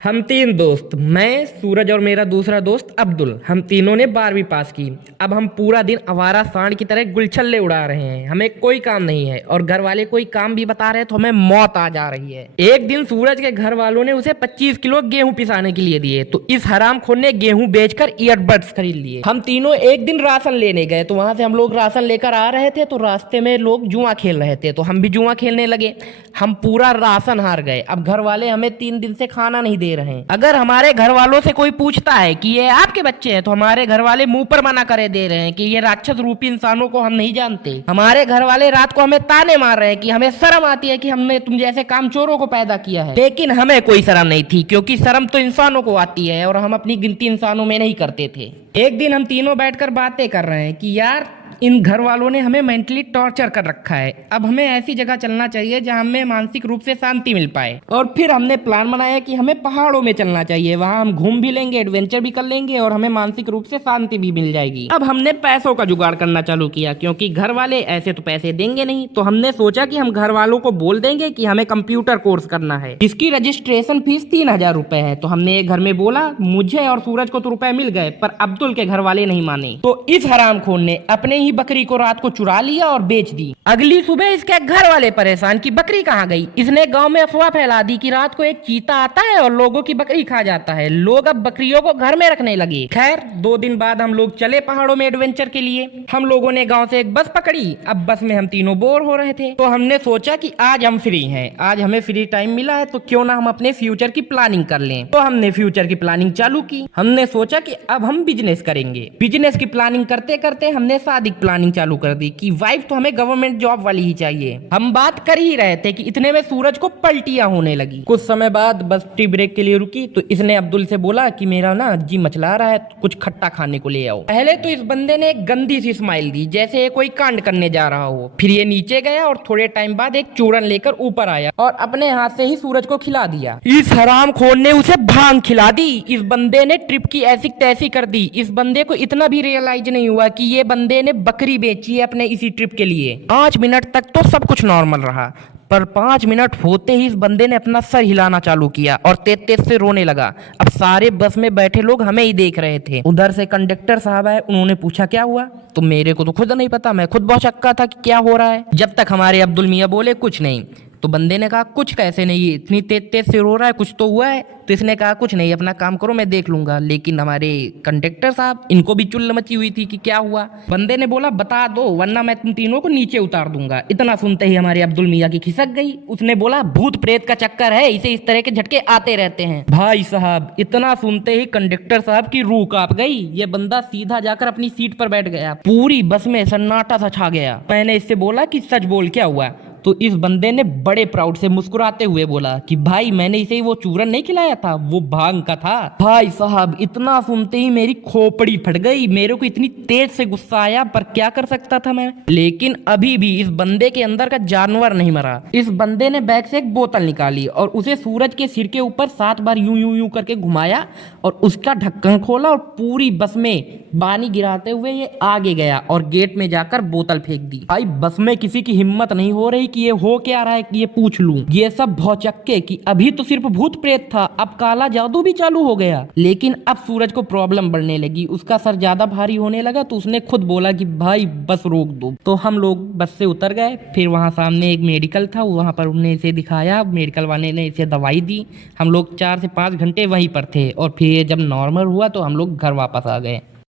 हम तीन दोस्त, मैं, सूरज और मेरा दूसरा दोस्त अब्दुल, हम तीनों ने 12वीं पास की। अब हम पूरा दिन आवारा सांड की तरह गुलछल्ले उड़ा रहे हैं। हमें कोई काम नहीं है और घर वाले कोई काम भी बता रहे हैं तो हमें मौत आ जा रही है। एक दिन सूरज के घर वालों ने उसे 25 किलो गेहूं पिसाने के लिए दिए तो इस हरामखोर ने गेहूं बेचकर ईयरबड्स खरीद लिए। हम तीनों एक दिन राशन लेने गए तो वहां से हम लोग राशन लेकर आ रहे थे तो रास्ते में लोग जुआ खेल रहे थे तो हम भी जुआ खेलने लगे। हम पूरा राशन हार गए। अब घर वाले हमें 3 दिन से खाना नहीं दे रहे हैं। अगर हमारे घर वालों से कोई पूछता है कि ये आपके बच्चे हैं तो हमारे घर वाले मुंह पर मना करे दे रहे हैं कि ये राक्षस रूपी इंसानों को हम नहीं जानते। हमारे घर वाले रात को हमें ताने मार रहे हैं कि हमें शर्म आती है कि हमने तुम जैसे कामचोरों को पैदा किया है, लेकिन हमें कोई शर्म नहीं थी क्योंकि शर्म तो इंसानों को आती है और हम अपनी गिनती इंसानों में नहीं करते थे। एक दिन हम तीनों बैठकर बातें कर रहे हैं कि यार इन घर वालों ने हमें मेंटली टॉर्चर कर रखा है। अब हमें ऐसी जगह चलना चाहिए जहां हमें मानसिक रूप से शांति मिल पाए। और फिर हमने प्लान बनाया कि हमें पहाड़ों में चलना चाहिए, वहां हम घूम भी लेंगे, एडवेंचर भी कर लेंगे और हमें मानसिक रूप से शांति भी मिल जाएगी। अब हमने पैसों का जुगाड़ करना चालू किया क्योंकि घर वाले ऐसे तो पैसे देंगे नहीं। तो हमने सोचा कि हम घर वालों को बोल देंगे कि हमें कंप्यूटर कोर्स करना है, इसकी रजिस्ट्रेशन फीस 3000 रुपए है। तो हमने एक घर में बोला। मुझे और सूरज को तो रुपए मिल गए पर अब्दुल के घर वाले नहीं माने। तो इस हरामखोर ने अपने ही बकरी को रात को चुरा लिया और बेच दी। अगली सुबह इसके घर वाले परेशान कि बकरी कहाँ गई। इसने गांव में अफवाह फैला दी कि रात को एक चीता आता है और लोगों की बकरी खा जाता है। लोग अब बकरियों को घर में रखने लगे। खैर 2 दिन बाद हम लोग चले पहाड़ों में एडवेंचर के लिए। हम लोगों ने गांव से एक बस पकड़ी। अब बस में हम तीनों बोर हो रहे थे तो हमने सोचा कि आज हम फ्री हैं, आज हमें फ्री टाइम मिला है तो क्यों ना हम अपने फ्यूचर की प्लानिंग कर लें। तो हमने फ्यूचर की प्लानिंग चालू की। हमने सोचा कि अब हम बिजनेस करेंगे। बिजनेस की प्लानिंग करते करते हमने शादी की प्लानिंग चालू कर दी कि वाइफ तो हमें गवर्नमेंट जॉब वाली ही चाहिए। हम बात कर ही रहे थे कि इतने में सूरज को पलटियां होने लगी। कुछ समय बाद बस टी ब्रेक के लिए रुकी तो इसने अब्दुल से बोला कि मेरा ना जी मचला रहा है, कुछ खट्टा खाने को ले आओ। पहले तो इस बंदे ने एक गंदी सी स्माइल दी जैसे कोई कांड करने जा रहा हो। फिर ये नीचे गया और थोड़े टाइम बाद एक चूरन लेकर ऊपर आया और अपने हाथ से ही सूरज को खिला दिया। इस हरामखोर ने उसे भांग खिला दी। इस बंदे ने ट्रिप की ऐसी तैसी कर दी। इस बंदे को इतना भी रियलाइज नहीं हुआ कि ये बंदे ने बकरी बेची है अपने इसी ट्रिप के लिए। 5 मिनट तक तो सब कुछ नॉर्मल रहा पर 5 मिनट होते ही इस बंदे ने अपना सर हिलाना चालू किया और तेज तेज से रोने लगा। अब सारे बस में बैठे लोग हमें ही देख रहे थे। उधर से कंडक्टर साहब आए, उन्होंने पूछा क्या हुआ। तो मेरे को तो खुद नहीं पता, मैं खुद बहुत शक्का था कि क्या हो रहा है। जब तक हमारे अब्दुल मियाँ बोले कुछ नहीं। तो बंदे ने कहा कुछ कैसे नहीं, इतनी तेज तेज से रो रहा है, कुछ तो हुआ है। तो इसने कहा कुछ नहीं, अपना काम करो मैं देख लूंगा। लेकिन हमारे कंडक्टर साहब, इनको भी चुल्ल मची हुई थी कि क्या हुआ। बंदे ने बोला बता दो वरना मैं तुम तीनों को नीचे उतार दूंगा। इतना सुनते ही हमारे अब्दुल मियाँ की खिसक गई। उसने बोला भूत प्रेत का चक्कर है, इसे इस तरह के झटके आते रहते हैं। भाई साहब इतना सुनते ही कंडक्टर साहब की रूह कांप गई। ये बंदा सीधा जाकर अपनी सीट पर बैठ गया। पूरी बस में सन्नाटा सा छा गया। मैंने इससे बोला कि सच बोल क्या हुआ। तो इस बंदे ने बड़े प्राउड से मुस्कुराते हुए बोला कि भाई मैंने इसे वो चूरन नहीं खिलाया था, वो भांग का था। भाई साहब इतना सुनते ही मेरी खोपड़ी फट गई। मेरे को इतनी तेज से गुस्सा आया पर क्या कर सकता था मैं। लेकिन अभी भी इस बंदे के अंदर का जानवर नहीं मरा। इस बंदे ने बैग से एक बोतल निकाली और उसे सूरज के सिर के ऊपर 7 बार यूं यूं यूं करके घुमाया और उसका ढक्कन खोला और पूरी बस में पानी गिराते हुए ये आगे गया और गेट में जाकर बोतल फेंक दी। भाई बस में किसी की हिम्मत नहीं हो रही कि ये हो क्या रहा है कि ये पूछ लूं। ये सब भौचक्के कि अभी तो सिर्फ भूत प्रेत था, अब काला जादू भी चालू हो गया। लेकिन अब सूरज को प्रॉब्लम बढ़ने लगी, उसका सर ज्यादा भारी होने लगा तो उसने खुद बोला कि भाई बस रोक दो। तो हम लोग बस से उतर गए। फिर वहां सामने एक मेडिकल था, वहां पर उन्हें इसे दिखाया, मेडिकल वाले ने इसे दवाई दी। हम लोग 4 से 5 घंटे वहीं पर थे और फिर जब नॉर्मल हुआ तो हम लोग घर वापस आ गए।